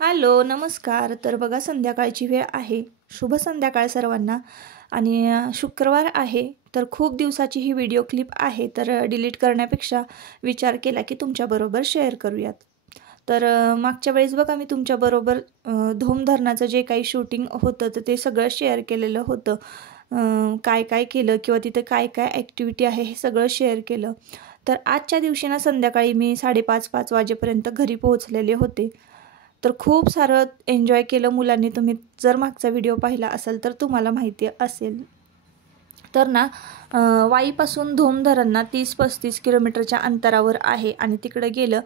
Hello नमस्कार। तर बघा संध्याकाळची वेळ आहे। शुभ संध्याकाळ सर्वांना। आणि शुक्रवार आहे तर खूप दिवसाची ही व्हिडिओ क्लिप आहे तर डिलीट करण्यापेक्षा विचार केला की तुमच्याबरोबर शेअर करूयात। तर मागच्या वेळेस बघा मी तुमच्याबरोबर धोम धरणाचं जे काही शूटिंग होतं तर ते सगळं शेअर केलेलं होतं। काय काय केलं किंवा तिथे काय काय ॲक्टिव्हिटी आहे हे सगळं शेअर केलं। तर आजच्या दिवशी ना संध्याकाळी मी 5:30 वाजेपर्यंत घरी पोहोचलेले होते। तर खूप सारं एन्जॉय केलं मुलांनी। तुम्ही जर मागचा व्हिडिओ पाहिला असेल तर तुम्हाला माहिती असेल। तर ना वाईपासून धोम धरण ना 30-35 किलोमीटरच्या अंतरावर आहे आणि तिकडे गेलं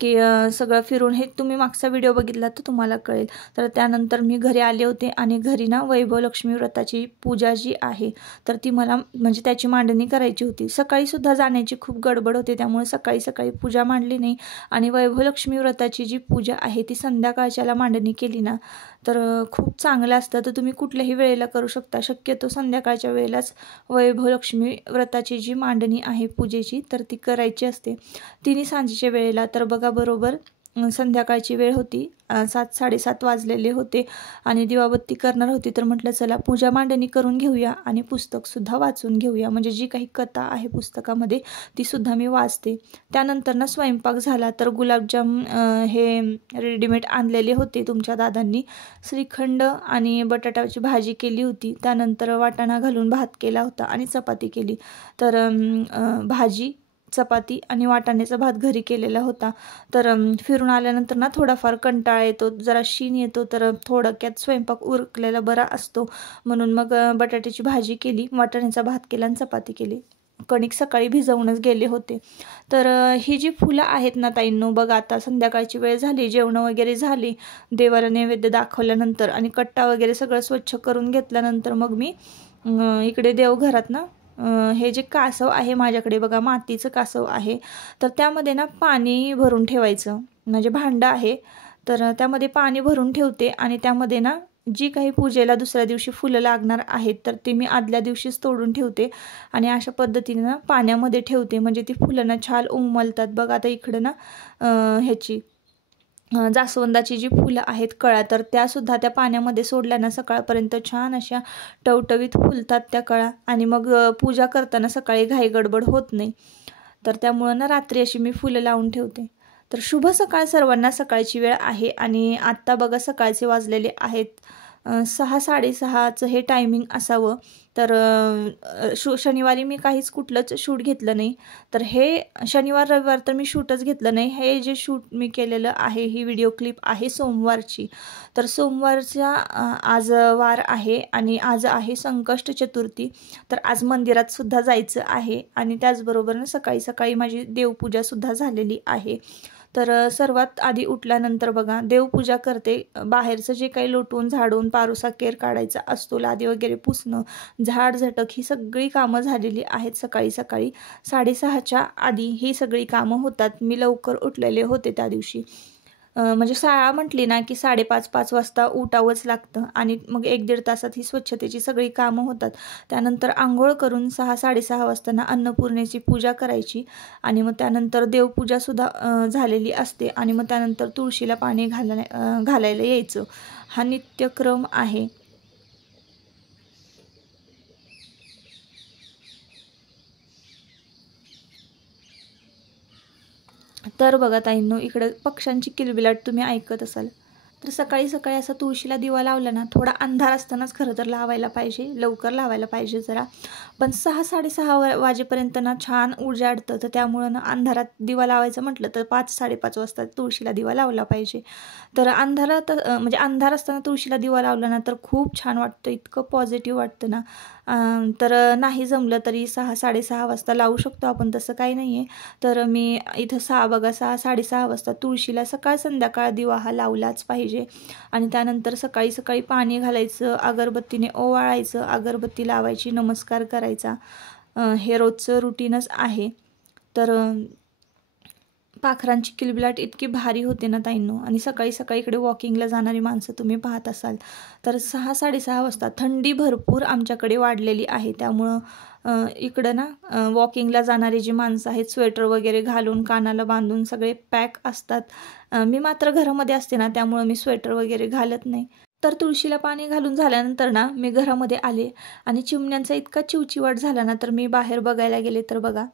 की सगळं फिरून हे तुम्ही मागचा व्हिडिओ बघितला तर तुम्हाला कळेल। तर त्यानंतर मी घरी आले होते आणि घरी ना वैभव लक्ष्मी व्रताची पूजा जी आहे तर ती मला म्हणजे त्याची मांडणी करायची होती। सकाळी सुद्धा जाण्याची खूप गडबड होते त्यामुळे सकाळी पूजा मांडली नाही आणि वैभव लक्ष्मी व्रताची जी पूजा आहे ती संध्याकाळच्याला मांडणी केली ना तर खूप चांगलं असतं। तर तुम्ही कुठल्याही वेळेला करू शकता। शक्यतो संध्याकाळच्या वेळेलाच वैभव लक्ष्मी व्रताची जी मांडणी आहे पूजेची तर ती करायची असते। तिन्ही सांजेच्या वेळेला तर बघा बरोबर संध्याकाळची वेळ होती। 7-7:30 वाजलेले होते आणि दिवाबत्ती करणार होती तर म्हटलं चला पूजा मांडणी करून घेऊया आणि पुस्तकसुद्धा वाचून घेऊया। म्हणजे जी काही कथा आहे पुस्तकामध्ये ती सुद्धा मी वाचते। त्यानंतर ना स्वयंपाक झाला तर गुलाबजाम हे रेडीमेड आणलेले होते तुमच्या दादांनी। श्रीखंड आणि बटाट्याची भाजी केली होती। त्यानंतर वाटाणा घालून भात केला होता आणि चपाती केली। तर भाजी चपाती आणि वाटाण्याचा भात घरी केलेला होता। तर फिरून आल्यानंतर ना थोडाफार कंटाळा येतो, जरा शीण येतो, तर थोडक्यात स्वयंपाक उरकलेला बरा असतो म्हणून मग बटाट्याची भाजी केली, वाटाण्याचा भात केला आणि चपाती केली। कणिक सकाळी भिजवूनच गेले होते। तर ही जी फुलं आहेत ना ताईंनो बघा आता संध्याकाळची वेळ झाली, जेवण वगैरे झाली, देवाला नैवेद्य दाखवल्यानंतर आणि कट्टा वगैरे सगळं स्वच्छ करून घेतल्यानंतर मग मी इकडे देवघरात ना हे जे कासव आहे माझ्याकडे बघा मातीचं कासव आहे तर त्यामध्ये ना पाणी भरून ठेवायचं। म्हणजे भांडं आहे तर त्यामध्ये पाणी भरून ठेवते आणि त्यामध्ये ना जी काही पूजेला दुसऱ्या दिवशी फुलं लागणार आहेत तर ते मी आदल्या दिवशीच तोडून ठेवते आणि अशा पद्धतीने ना पाण्यामध्ये ठेवते म्हणजे ती फुलं ना छान उमलतात। बघा आता इकडं ना ह्याची जास्वंदाची जी फुलं आहेत कळ्या तर त्यासुद्धा त्या पाण्यामध्ये सोडल्या ना सकाळपर्यंत छान अशा टवटवीत फुलतात त्या कळ्या आणि मग पूजा करताना सकाळी घाई गडबड होत नाही। तर त्यामुळं ना रात्री अशी मी फुलं लावून ठेवते। तर शुभ सकाळ सर्वांना। सकाळची वेळ आहे आणि आत्ता बघा सकाळचे वाजलेले आहेत 6-6:30चं हे टायमिंग असावं। तर शनिवारी मी काहीच कुठलंच शूट घेतलं नाही। तर हे शनिवार रविवार तर मी शूटच घेतलं नाही। हे जे शूट मी केलेलं आहे ही व्हिडिओ क्लिप आहे सोमवारची। तर सोमवारचा आज वार आहे आणि आज आहे संकष्ट चतुर्थी। तर आज मंदिरात सुद्धा जायचं आहे आणि त्याचबरोबर सकाळी माझी देवपूजासुद्धा झालेली आहे। तर सर्वात आधी उठल्यानंतर बघा देवपूजा करते। बाहेरचं जे काही लोटून झाडून पारुसा केर काढायचा असतो, लादी वगैरे पुसणं, झाड झटक ही सगळी कामं झालेली आहेत। सकाळी 6:30च्या आधी ही सगळी कामं होतात। मी लवकर उठलेले होते त्या दिवशी। म्हणजे शाळा म्हटली ना की 5:30 वाजता उठावंच लागतं आणि मग 1-1.5 तासात ही स्वच्छतेची सगळी कामं होतात। त्यानंतर आंघोळ करून 6-6:30 वाजता ना अन्नपूर्णेची पूजा करायची आणि मग त्यानंतर देवपूजासुद्धा झालेली असते आणि मग त्यानंतर तुळशीला पाणी घालायला यायचं। हा नित्यक्रम आहे। तर बघा ताईंनो इकडं पक्ष्यांची किलबिलाट तुम्ही ऐकत असाल। तर सकाळी असा तुळशीला दिवा लावला ना थोडा अंधार असतानाच खरं तर लावायला पाहिजे, लवकर लावायला पाहिजे जरा। पण 6-6:30 वाजेपर्यंत ना छान उजाडतं तर त्यामुळं ना अंधारात दिवा लावायचं म्हटलं तर 5-5:30 वाजता तुळशीला दिवा लावला पाहिजे। तर अंधारात म्हणजे अंधार असताना तुळशीला दिवा लावला ना तर खूप छान वाटतं, इतकं पॉझिटिव्ह वाटतं ना। तर नाही जमलं तरी 6-6:30 वाजता लावू शकतो आपण, तसं काही नाही आहे। तर मी इथं 6:30 वाजता तुळशीला सकाळ संध्याकाळ दिवा हा लावलाच पाहिजे आणि त्यानंतर सकाळी पाणी घालायचं, अगरबत्तीने ओवाळायचं, अगरबत्ती लावायची, नमस्कार करायचा। हे रोजचं रुटीनच आहे। तर पाखरांची किलबिलाट इतकी भारी होते ना ताईंनो आणि सकाळी इकडे वॉकिंगला जाणारी माणसं तुम्ही पाहत असाल। तर 6-6:30 वाजता थंडी भरपूर आमच्याकडे वाढलेली आहे त्यामुळं इकडं ना वॉकिंगला जाणारी जी माणसं आहेत स्वेटर वगैरे घालून कानाला बांधून सगळे पॅक असतात. मी मात्र घरामध्ये असते ना, त्यामुळं मी स्वेटर वगैरे घालत नाही. तर तुळशीला पाणी घालून झाल्यानंतर ना मी घरामध्ये आले आणि चिमण्यांचा इतका चिवचिवाट झाला ना, तर मी बाहेर बघायला गेले तर बघा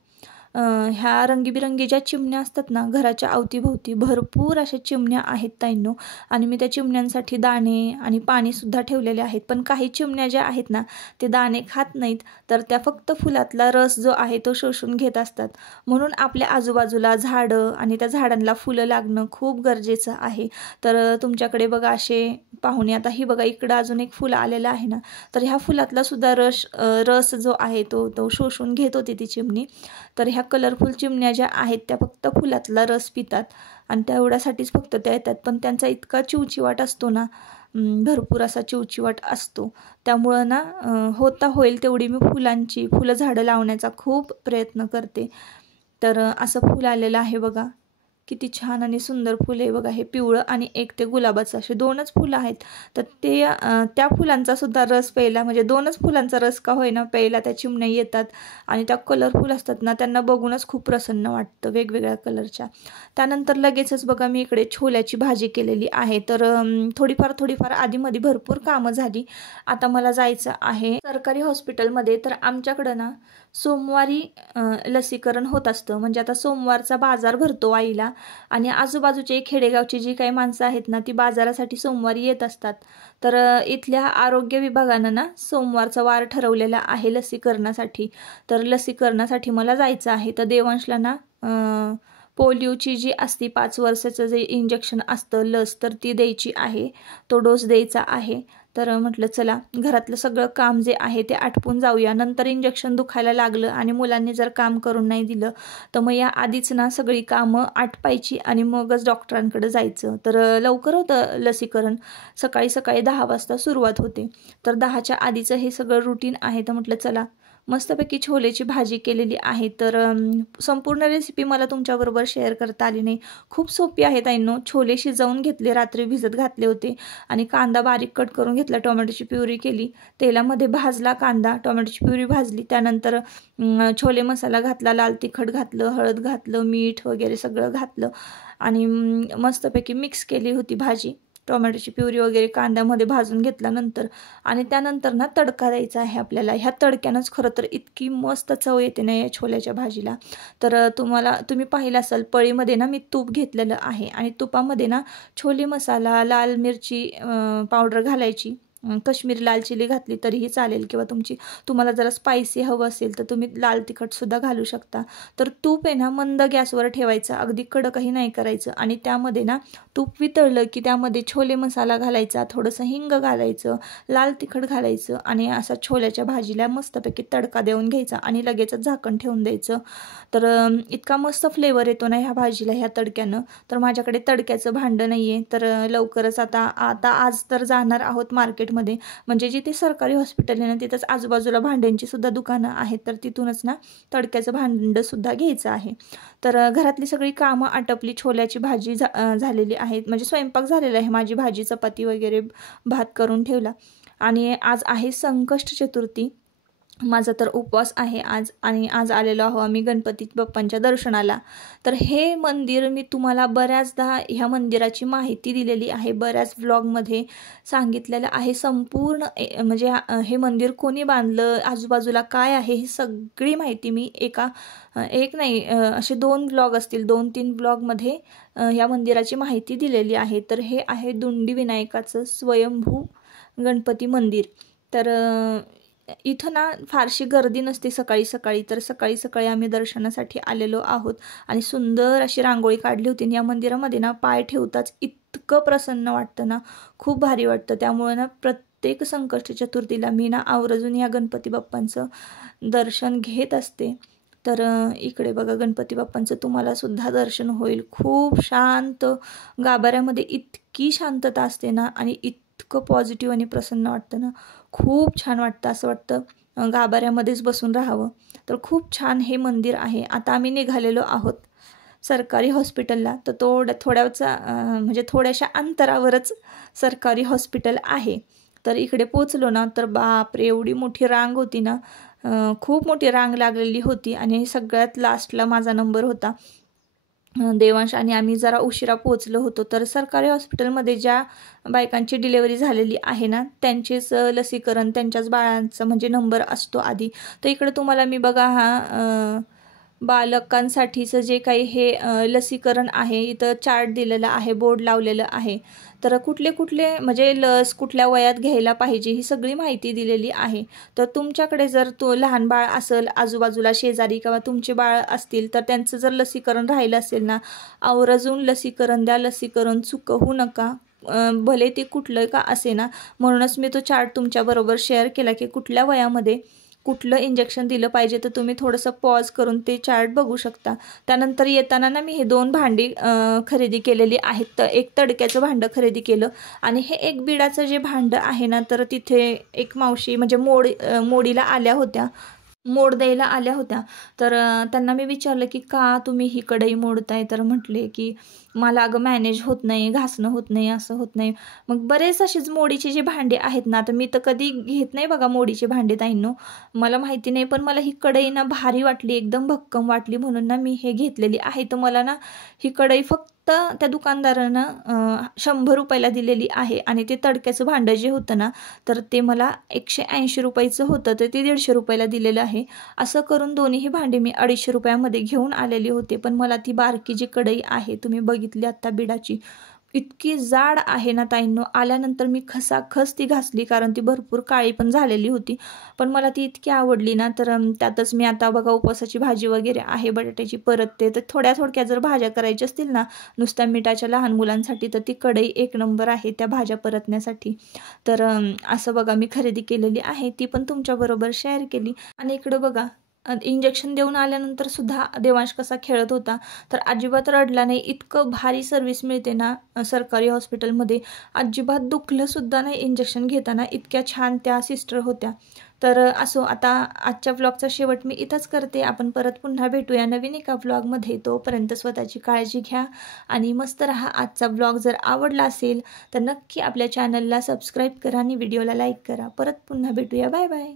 ह्या रंगीबिरंगी ज्या चिमण्या असतात ना घराच्या अवतीभोवती भरपूर अशा चिमण्या आहेत ताईंनो. आणि मी त्या चिमण्यांसाठी दाणे आणि पाणीसुद्धा ठेवलेले आहेत. पण काही चिमण्या ज्या आहेत ना ते दाणे खात नाहीत, तर त्या फक्त फुलातला रस जो आहे तो शोषून घेत असतात. म्हणून आपल्या आजूबाजूला झाडं आणि त्या झाडांना फुलं लागणं खूप गरजेचं आहे. तर तुमच्याकडे बघा असे पाहुणे, आता ही बघा इकडं अजून एक फुलं आलेलं आहे ना, तर ह्या फुलातला सुद्धा रस जो आहे तो शोषून घेत होती ती चिमणी. तर ह्या कलरफुल चिमण्या ज्या आहेत त्या फक्त फुलातला रस पितात आणि तेवढ्यासाठीच फक्त त्या येतात. पण त्यांचा इतका चिवचिवाट असतो ना, भरपूर असा चिवचिवाट असतो. त्यामुळं ना होता होईल तेवढी मी फुलं झाडं लावण्याचा खूप प्रयत्न करते. तर असं फुल आलेलं आहे बघा, किती छान आणि सुंदर फुल आहे बघा. हे पिवळं आणि एक ते गुलाबाचं, असे 2च फुलं आहेत. तर ते त्या फुलांचा सुद्धा रस प्यायला, म्हणजे 2च फुलांचा रस का होईना प्यायला त्या चिमण्या येतात. आणि त्या कलरफुल असतात ना, त्यांना बघूनच खूप प्रसन्न वाटतं वेगवेगळ्या कलरच्या. त्यानंतर लगेचच बघा मी इकडे छोल्याची भाजी केलेली आहे. तर थोडीफार आधीमध्ये भरपूर कामं झाली. आता मला जायचं आहे सरकारी हॉस्पिटलमध्ये. तर आमच्याकडं ना सोमवारी लसीकरण होत असतं. म्हणजे आता सोमवारचा बाजार भरतो आईला, आणि आजूबाजूचे खेडेगावची जी काही माणसं आहेत ना ती बाजारासाठी सोमवारी येत असतात. तर इथल्या आरोग्य विभागानं ना सोमवारचा वार ठरवलेला आहे लसीकरणासाठी. तर लसीकरणासाठी मला जायचं आहे. तर देवांशला ना पोलिओची जी असती 5 वर्षाचं जे इंजेक्शन असतं लस, तर ती द्यायची आहे, तो डोस द्यायचा आहे. तर म्हटलं चला घरातलं सगळं काम जे आहे ते आटपून जाऊया. नंतर इंजेक्शन दुखायला लागलं आणि मुलांनी जर काम करून नाही दिलं तर मग या आधीच ना सगळी कामं आटपायची आणि मगच डॉक्टरांकडे जायचं. तर लवकर होतं लसीकरण, सकाळी 10 वाजता सुरुवात होते. तर 10च्या आधीचं हे सगळं रुटीन आहे. तर म्हटलं चला मस्तपैकी छोलेची भाजी केलेली आहे. तर संपूर्ण रेसिपी मला तुमच्याबरोबर शेअर करता आली नाही. खूप सोपी आहे ताईंनो. छोले शिजवून घेतले, रात्री भिजत घातले होते आणि कांदा बारीक कट करून घेतला, टोमॅटोची प्युरी केली, तेलामध्ये भाजला कांदा, टोमॅटोची प्युरी भाजली, त्यानंतर छोले मसाला घातला, लाल तिखट घातलं, हळद घातलं, मीठ वगैरे सगळं घातलं आणि मस्तपैकी मिक्स केली होती भाजी. टोमॅटोची प्युरी वगैरे कांद्यामध्ये भाजून घेतल्यानंतर आणि त्यानंतर ना तडका द्यायचा आहे आपल्याला. ह्या तडक्यानंच खरं तर इतकी मस्त चव येते ना या छोल्याच्या भाजीला. तर तुम्ही पाहिलं असाल पळीमध्ये ना मी तूप घेतलेलं आहे आणि तुपामध्ये ना छोले मसाला, लाल मिरची पावडर घालायची, कश्मीरी लाल चिली घातली तरीही चालेल, किंवा तुम्हाला जरा स्पायसी हवं असेल तर तुम्ही लाल तिखटसुद्धा घालू शकता. तर तूप आहे ना मंद गॅसवर ठेवायचं, अगदी कडकही नाही करायचं. आणि त्यामध्ये ना तूप वितळलं की त्यामध्ये छोले मसाला घालायचा, थोडंसं हिंग घालायचं, लाल तिखट घालायचं आणि असा छोल्याच्या भाजीला मस्तपैकी तडका देऊन घ्यायचा आणि लगेचच झाकण ठेवून द्यायचं. तर इतका मस्त फ्लेवर येतो ना ह्या भाजीला ह्या तडक्यानं. तर माझ्याकडे तडक्याचं भांडं नाही आहे. तर लवकरच आता आज तर जाणार आहोत मार्केटमध्ये, म्हणजे जिथे सरकारी हॉस्पिटल आहे ना तिथंच आजूबाजूला भांड्यांची सुद्धा दुकानं आहेत. तर तिथूनच ना तडक्याचं भांडंसुद्धा घ्यायचं आहे. तर घरातली सगळी कामं आटपली, छोल्याची भाजी झालेली आहे, म्हणजे स्वयंपाक झालेला आहे, माझी भाजी चपाती वगैरे भात करून ठेवला. आणि आज आहे संकष्ट चतुर्थी, माझा तर उपवास आहे आज. आणि आज आलेलो आहो आम्ही गणपती बाप्पांच्या दर्शनाला. तर हे मंदिर मी तुम्हाला बऱ्याचदा ह्या मंदिराची माहिती दिलेली आहे, बऱ्याच व्लॉगमध्ये सांगितलेलं आहे संपूर्ण. म्हणजे हे मंदिर कोणी बांधलं, आजूबाजूला काय आहे, ही सगळी माहिती मी एक नाही असे 2 व्लॉग असतील, 2-3 व्लॉगमध्ये ह्या मंदिराची माहिती दिलेली आहे. तर हे आहे दुंडी विनायकाचं स्वयंभू गणपती मंदिर. तर इथं ना फारशी गर्दी नसते सकाळी. तर सकाळी आम्ही दर्शनासाठी आलेलो आहोत आणि सुंदर अशी रांगोळी काढली होती. या मंदिरामध्ये ना पाय ठेवताच इतकं प्रसन्न वाटतं ना, खूप भारी वाटतं. त्यामुळे ना प्रत्येक संकष्ट चतुर्थीला मी ना आवर्जून या गणपती बाप्पांचं दर्शन घेत असते. तर इकडे बघा गणपती बाप्पांचं तुम्हाला सुद्धा दर्शन होईल. खूप शांत गाभाऱ्यामध्ये इतकी शांतता असते ना आणि इतकं पॉझिटिव्ह आणि प्रसन्न वाटतं ना, खूप छान वाटतं. असं वाटतं गाभाऱ्यामध्येच बसून राहावं. तर खूप छान हे मंदिर आहे. आता आम्ही निघालेलो आहोत सरकारी हॉस्पिटलला. तर म्हणजे थोड्याशा अंतरावरच सरकारी हॉस्पिटल आहे. तर इकडे पोचलो ना तर बापरे एवढी मोठी रांग होती ना, खूप मोठी रांग लागलेली होती आणि सगळ्यात लास्टला माझा नंबर होता. देवांश आणि आम्ही जरा उशिरा पोहोचलो होतो. तर सरकारी हॉस्पिटलमध्ये ज्या बायकांची डिलेवरी झालेली आहे ना, त्यांचेच लसीकरण, त्यांच्याच बाळांचा म्हणजे नंबर असतो आधी. तर इकडे तुम्हाला मी बघा हा बालकांसाठीचं जे काही हे लसीकरण आहे, इथं चार्ट दिलेला आहे, बोर्ड लावलेलं आहे. तर कुठले कुठले म्हणजे लस कुठल्या वयात घ्यायला पाहिजे ही सगळी माहिती दिलेली आहे. तर तुमच्याकडे जर तो लहान बाळ असेल आजूबाजूला शेजारी किंवा तुमचे बाळ असतील तर त्यांचं जर लसीकरण राहिलं असेल ना, आवर्जून लसीकरण द्या. लसीकरण चुकवू नका, भले ते कुठलं का असे ना. म्हणूनच मी तो चार्ट तुमच्याबरोबर शेअर केला की कुठल्या वयामध्ये कुठलं इंजेक्शन दिलं पाहिजे. तर तुम्ही थोडंसं पॉज करून ते चार्ट बघू शकता. त्यानंतर येताना ना मी हे 2 भांडी खरेदी केलेली आहेत. तर एक तडक्याचं भांडं खरेदी केलं आणि हे एक बिडाचं जे भांडं आहे ना, तर तिथे एक मावशी म्हणजे मोडीला आल्या होत्या, मोड द्यायला आल्या होत्या. तर त्यांना मी विचारलं की का तुम्ही ही कढई मोडताय. तर म्हटले की मला अगं मॅनेज होत नाही, घासणं होत नाही, असं होत नाही. मग बरेच असेच मोडीचे जे भांडे आहेत ना, तर मी तर कधी घेत नाही बघा मोडीचे भांडे ताईंनो, मला माहिती नाही. पण मला ही कढई ना भारी वाटली, एकदम भक्कम वाटली, म्हणून ना मी हे घेतलेली आहे. तर मला ना ही कढई फक्त त्या दुकानदारानं 100 रुपयाला दिलेली आहे आणि ते तडक्याचं भांडं जे होतं ना, तर ते मला 180 रुपयाचं होतं, तर ते 150 रुपयाला दिलेलं आहे. असं करून दोन्हीही भांडी मी 250 रुपयामध्ये घेऊन आलेली होते. पण मला ती बारकी जी कढई आहे तुम्ही बघितली आत्ता बिडाची, इतकी जाड आहे ना ताईंनो. आल्यानंतर मी खसाखस ती घासली, कारण ती भरपूर काळी पण झालेली होती. पण मला ती इतकी आवडली ना, तर त्यातच मी आता बघा उपवासाची भाजी वगैरे आहे बटाट्याची परतते. तर थोड्या जर भाज्या करायच्या असतील ना नुसत्या मिठाच्या लहान मुलांसाठी, तर ती कढई एक नंबर आहे त्या भाज्या परतण्यासाठी. तर असं बघा मी खरेदी केलेली आहे, ती पण तुमच्याबरोबर शेअर केली. आणि इकडं बघा इंजेक्शन देऊन आल्यानंतर सुद्धा देवांश कसा खेळत होता. तर अजिबात रडला नाही. इतकं भारी सर्व्हिस मिळते ना सरकारी हॉस्पिटलमध्ये, अजिबात दुखलं सुद्धा नाही इंजेक्शन घेताना. इतक्या छान त्या सिस्टर होत्या. तर असो, आता आजच्या व्लॉगचा शेवट मी इथंच करते. आपण परत पुन्हा भेटूया नवीन एका व्लॉगमध्ये. तोपर्यंत स्वतःची काळजी घ्या आणि मस्त राहा. आजचा व्लॉग जर आवडला असेल तर नक्की आपल्या चॅनलला सबस्क्राईब करा आणि व्हिडिओला लाईक करा. परत पुन्हा भेटूया. Bye bye.